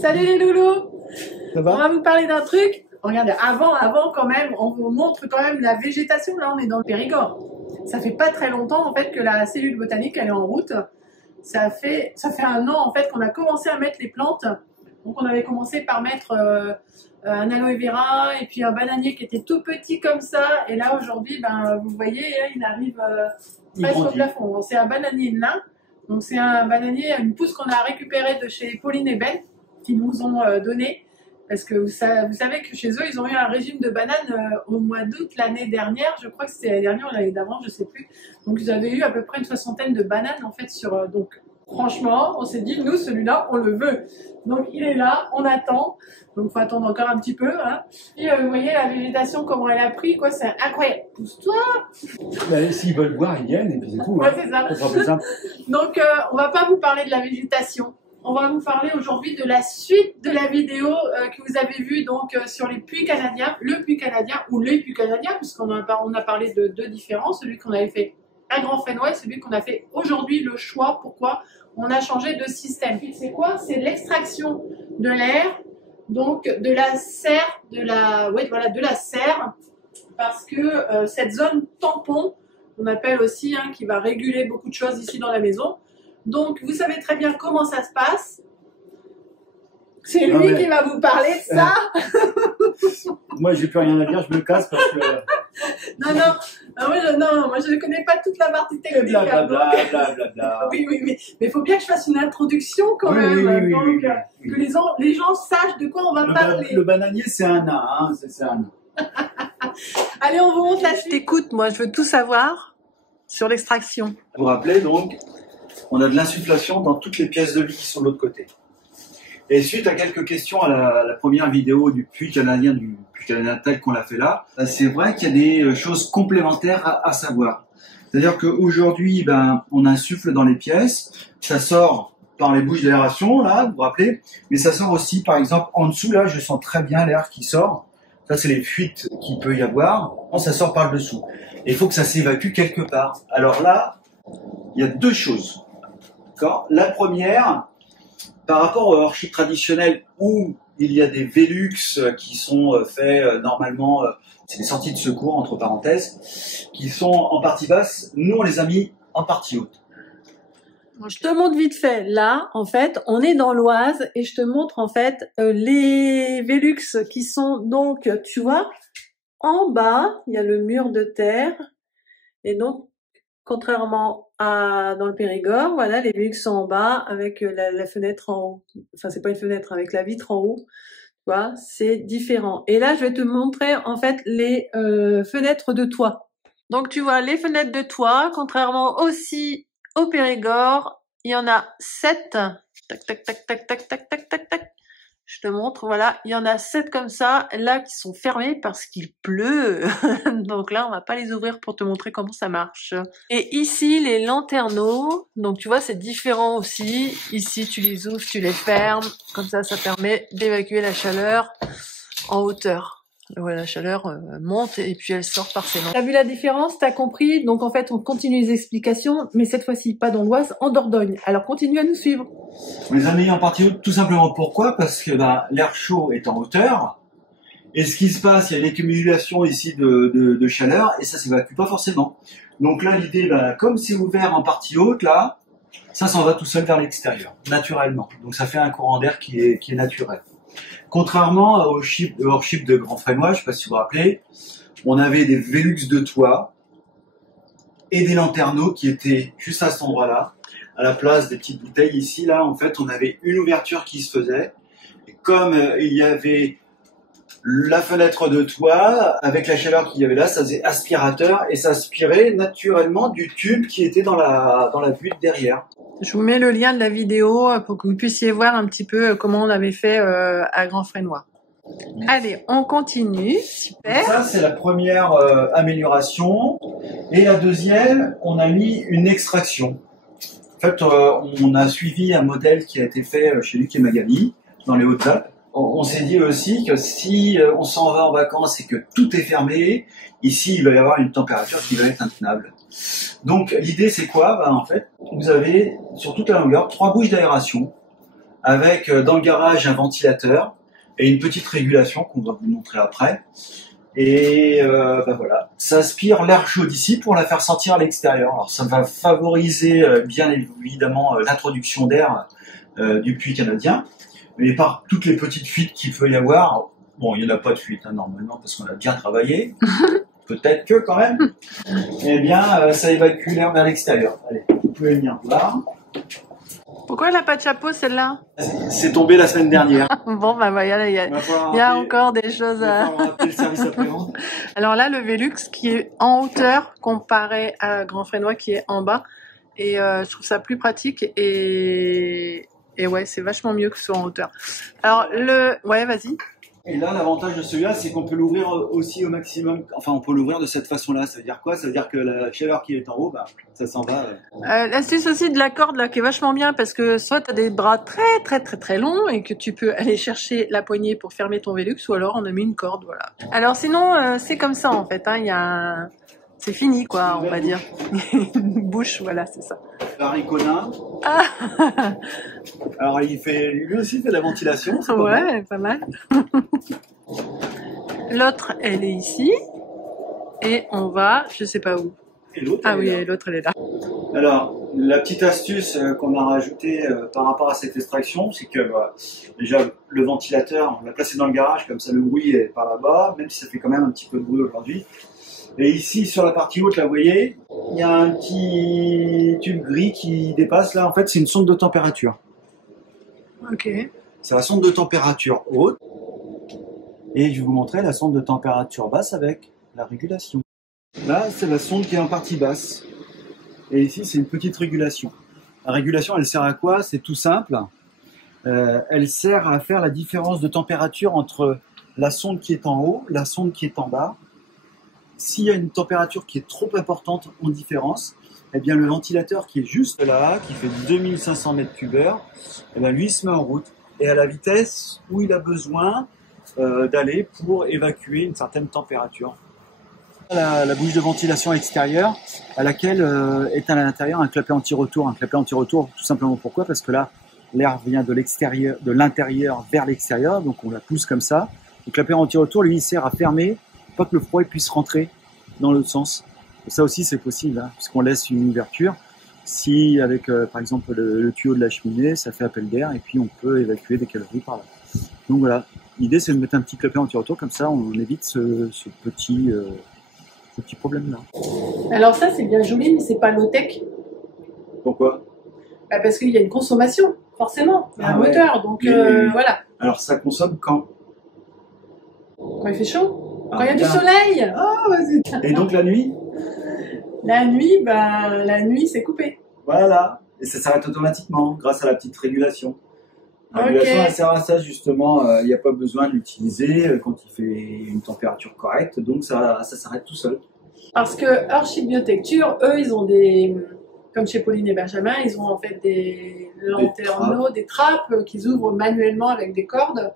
Salut les loulous. Ça On va? va vous parler d'un truc. Regardez, avant quand même, on vous montre quand même la végétation. Là, on est dans le Périgord. Ça fait pas très longtemps en fait que la cellule botanique elle est en route. Ça fait 1 an en fait qu'on a commencé à mettre les plantes. Donc on avait commencé par mettre un aloe vera et puis un bananier qui était tout petit comme ça. Et là aujourd'hui, ben, vous voyez, il arrive presque au plafond. C'est un bananier nain. Donc c'est un bananier, une pousse qu'on a récupérée de chez Pauline et Ben, qui nous ont donné. Parce que vous savez que chez eux, ils ont eu un régime de bananes au mois d'août l'année dernière. Je crois que c'était l'année dernière ou l'année d'avant, je sais plus. Donc ils avaient eu à peu près une 60aine de bananes en fait sur. Donc franchement, on s'est dit, nous, celui-là, on le veut. Donc il est là, on attend. Donc il faut attendre encore un petit peu. Hein. Et vous voyez la végétation, comment elle a pris, quoi, c'est incroyable. Pousse-toi! S'ils veulent boire, ils viennent et puis c'est tout. Ouais, Hein. c'est ça. Ça sera plus simple. Donc on va pas vous parler de la végétation. On va vous parler aujourd'hui de la suite de la vidéo que vous avez vue donc sur les puits canadiens, le puits canadien ou les puits canadiens, puisqu'on a parlé de deux différents, celui qu'on avait fait à Grand Fresnoy, celui qu'on a fait aujourd'hui, le choix, pourquoi on a changé de système. C'est quoi? C'est l'extraction de l'air, donc de la serre, de la serre, parce que cette zone tampon, on appelle aussi, hein, qui va réguler beaucoup de choses ici dans la maison. Donc, vous savez très bien comment ça se passe. C'est lui qui va vous parler de ça. Moi, j'ai plus rien à dire, je me casse parce que. Moi, je ne connais pas toute la partie technique. Blablabla. Oui, mais il faut bien que je fasse une introduction quand même. Donc, que les gens sachent de quoi on va parler. Le bananier, c'est un nain. Hein, c'est un nain. Allez, on vous montre la suite. Je t'écoute, moi, je veux tout savoir sur l'extraction. Vous vous rappelez donc, on a de l'insufflation dans toutes les pièces de lit qui sont de l'autre côté. Et suite à quelques questions à la première vidéo du puits canadien tel qu'on l'a fait là, c'est vrai qu'il y a des choses complémentaires à savoir. C'est-à-dire qu'aujourd'hui, on insuffle dans les pièces, ça sort par les bouches d'aération, là, vous vous rappelez, mais ça sort aussi, par exemple, en dessous, là, je sens très bien l'air qui sort. Ça, c'est les fuites qu'il peut y avoir. Non, ça sort par le dessous. Et il faut que ça s'évacue quelque part. Alors là, il y a deux choses. La première, par rapport au hors-chip traditionnel où il y a des Velux qui sont faits normalement, c'est des sorties de secours entre parenthèses, qui sont en partie basse, nous on les a mis en partie haute. Je te montre vite fait. Là, en fait, on est dans l'Oise et je te montre en fait les Velux qui sont donc, tu vois, en bas, il y a le mur de terre et donc contrairement à dans le Périgord, voilà, les Velux sont en bas avec la fenêtre en haut. Enfin, c'est pas une fenêtre, avec la vitre en haut. Tu vois, c'est différent. Et là, je vais te montrer en fait les fenêtres de toit. Donc, tu vois, les fenêtres de toit, contrairement aussi au Périgord, il y en a 7. Tac, tac, tac, tac, tac, tac, tac, tac, tac. Je te montre, voilà, il y en a 7 comme ça, là, qui sont fermés parce qu'il pleut. Donc là, on va pas les ouvrir pour te montrer comment ça marche. Et ici, les lanterneaux, donc tu vois, c'est différent aussi. Ici, tu les ouvres, tu les fermes. Comme ça permet d'évacuer la chaleur en hauteur. Voilà, la chaleur monte et puis elle sort par ses lampes. T'as vu la différence? T'as compris? Donc en fait, on continue les explications, mais cette fois-ci, pas dans l'Oise, en Dordogne. Alors continue à nous suivre. On les a mis en partie haute tout simplement pourquoi? Parce que l'air chaud est en hauteur, et ce qui se passe, il y a une accumulation ici de chaleur, et ça s'évacue pas forcément. Donc là, l'idée, comme c'est ouvert en partie haute, là, ça s'en va tout seul vers l'extérieur, naturellement. Donc ça fait un courant d'air qui est naturel. Contrairement au hors-chip de Grand Fresnoy, je ne sais pas si vous vous rappelez, on avait des Velux de toit et des lanterneaux qui étaient juste à cet endroit-là, à la place des petites bouteilles ici, là, en fait, on avait une ouverture qui se faisait. Et comme il y avait la fenêtre de toit, avec la chaleur qu'il y avait là, ça faisait aspirateur et ça aspirait naturellement du tube qui était dans la butte derrière. Je vous mets le lien de la vidéo pour que vous puissiez voir un petit peu comment on avait fait à Grand Fresnoy. Allez, on continue. Super. Ça, c'est la première amélioration. Et la deuxième, on a mis une extraction. En fait, on a suivi un modèle qui a été fait chez Luc et Magali, dans les Hautes-Alpes. On s'est dit aussi que si on s'en va en vacances et que tout est fermé, ici, il va y avoir une température qui va être intenable. Donc, l'idée, c'est quoi? En fait, vous avez, sur toute la longueur, 3 bouches d'aération avec dans le garage un ventilateur et une petite régulation qu'on va vous montrer après. Et voilà, ça aspire l'air chaud d'ici pour la faire sortir à l'extérieur. Alors ça va favoriser bien évidemment l'introduction d'air du puits canadien, mais par toutes les petites fuites qu'il peut y avoir, bon il n'y en a pas de fuite normalement parce qu'on a bien travaillé, peut-être que quand même, eh bien ça évacue l'air vers l'extérieur. Allez, vous pouvez venir voir. Pourquoi elle n'a pas de chapeau celle-là? C'est tombé la semaine dernière. Bon, bah voilà, il y a encore des choses à... le service après-vente. Alors là, le Velux qui est en hauteur comparé à Grand Fresnoy qui est en bas. Et je trouve ça plus pratique et ouais, c'est vachement mieux que ce soit en hauteur. Alors ouais, vas-y. Et là, l'avantage de celui-là, c'est qu'on peut l'ouvrir aussi au maximum. Enfin, on peut l'ouvrir de cette façon-là. Ça veut dire quoi? Ça veut dire que la chaleur qui est en haut, bah, ça s'en va. L'astuce aussi de la corde là qui est vachement bien parce que soit tu as des bras très longs et que tu peux aller chercher la poignée pour fermer ton Velux, ou alors on a mis une corde, voilà. Alors sinon, c'est comme ça en fait, hein, c'est fini quoi, on va dire. Une bouche, voilà, c'est ça. Harry Conin. Ah. Alors lui aussi fait de la ventilation. Ouais, pas mal. L'autre, elle est ici. Et on va, je sais pas où. Et l'autre, ah oui, l'autre, elle est là. Alors, la petite astuce qu'on a rajoutée par rapport à cette extraction, c'est que déjà le ventilateur, on l'a placé dans le garage, comme ça le bruit est par là-bas, même si ça fait quand même un petit peu de bruit aujourd'hui. Et ici, sur la partie haute, là, vous voyez, il y a un petit tube gris qui dépasse. Là, en fait, c'est une sonde de température. Ok. C'est la sonde de température haute. Et je vais vous montrer la sonde de température basse avec la régulation. Là, c'est la sonde qui est en partie basse. Et ici, c'est une petite régulation. La régulation, elle sert à quoi? C'est tout simple. Elle sert à faire la différence de température entre la sonde qui est en haut, la sonde qui est en bas. S'il y a une température qui est trop importante en différence, eh bien le ventilateur qui est juste là, qui fait 2500 m3, eh bien lui se met en route et à la vitesse où il a besoin d'aller pour évacuer une certaine température. La bouche de ventilation extérieure à laquelle est à l'intérieur un clapet anti-retour. Un clapet anti-retour tout simplement pourquoi? Parce que là, l'air vient de l'extérieur, de l'intérieur vers l'extérieur, donc on la pousse comme ça. Le clapet anti-retour, lui, il sert à fermer, pas que le froid puisse rentrer dans l'autre sens. Et ça aussi, c'est possible, hein, puisqu'on laisse une ouverture. Si, avec par exemple le tuyau de la cheminée, ça fait appel d'air, et puis on peut évacuer des calories par là. Donc voilà, l'idée c'est de mettre un petit clapet anti-retour, comme ça on évite ce petit problème-là. Alors ça, c'est bien joli, mais c'est pas low-tech. Pourquoi? Bah parce qu'il y a une consommation, forcément. Il y a un moteur, donc voilà. Alors ça consomme quand? Quand il fait chaud. Quand il y a du soleil. Ah, vas-y. Et donc la nuit? La nuit, la nuit, c'est coupé. Voilà. Et ça s'arrête automatiquement grâce à la petite régulation. La régulation, elle sert à ça justement. Il n'y a pas besoin de l'utiliser quand il fait une température correcte. Donc ça s'arrête tout seul. Parce que Heurship Biotecture, eux, ils ont des... Comme chez Pauline et Benjamin, ils ont en fait des lanterneaux, des trappes qu'ils ouvrent manuellement avec des cordes.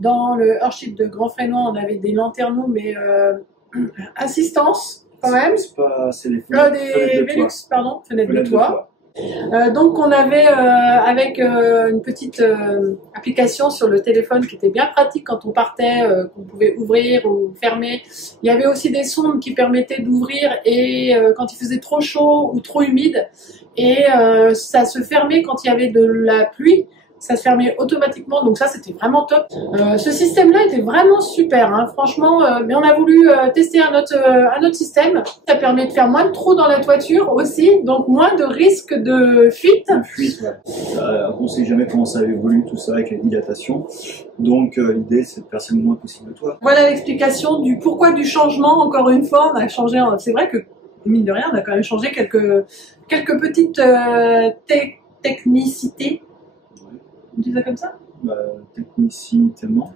Dans le Heurship de Grand Fresnoy, on avait des lanterneaux, mais assistance quand même. C'est les fenêtres des Velux, pardon, fenêtres de toit. Donc on avait avec une petite application sur le téléphone qui était bien pratique quand on partait, qu'on pouvait ouvrir ou fermer. Il y avait aussi des sondes qui permettaient d'ouvrir et quand il faisait trop chaud ou trop humide, et ça se fermait quand il y avait de la pluie. Ça se fermait automatiquement, donc ça c'était vraiment top. Ce système-là était vraiment super, hein, franchement, mais on a voulu tester un autre système. Ça permet de faire moins de trous dans la toiture aussi, donc moins de risque de fuite. On ne sait jamais comment ça évolue tout ça avec la dilatation, donc l'idée c'est de percer le moins possible de toit. Voilà l'explication du pourquoi du changement. Encore une fois, on a changé, c'est vrai que mine de rien, on a quand même changé quelques petites technicités. On dit ça comme ça? Technicitalement.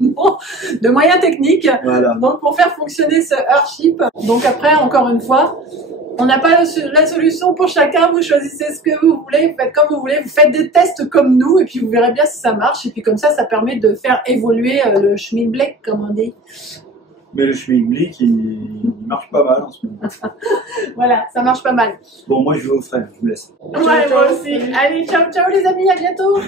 Bon, de moyens techniques. Voilà. Donc pour faire fonctionner ce Heurship. Donc après, encore une fois, on n'a pas la solution pour chacun. Vous choisissez ce que vous voulez, vous faites comme vous voulez, vous faites des tests comme nous, et puis vous verrez bien si ça marche. Et puis comme ça permet de faire évoluer le Schmidblick, comme on dit. Mais le schmilblick, il marche pas mal en ce moment. Voilà, ça marche pas mal. Bon, moi je vais au frais, je vous laisse. Ouais, moi aussi. Allez, ciao, ciao les amis, à bientôt.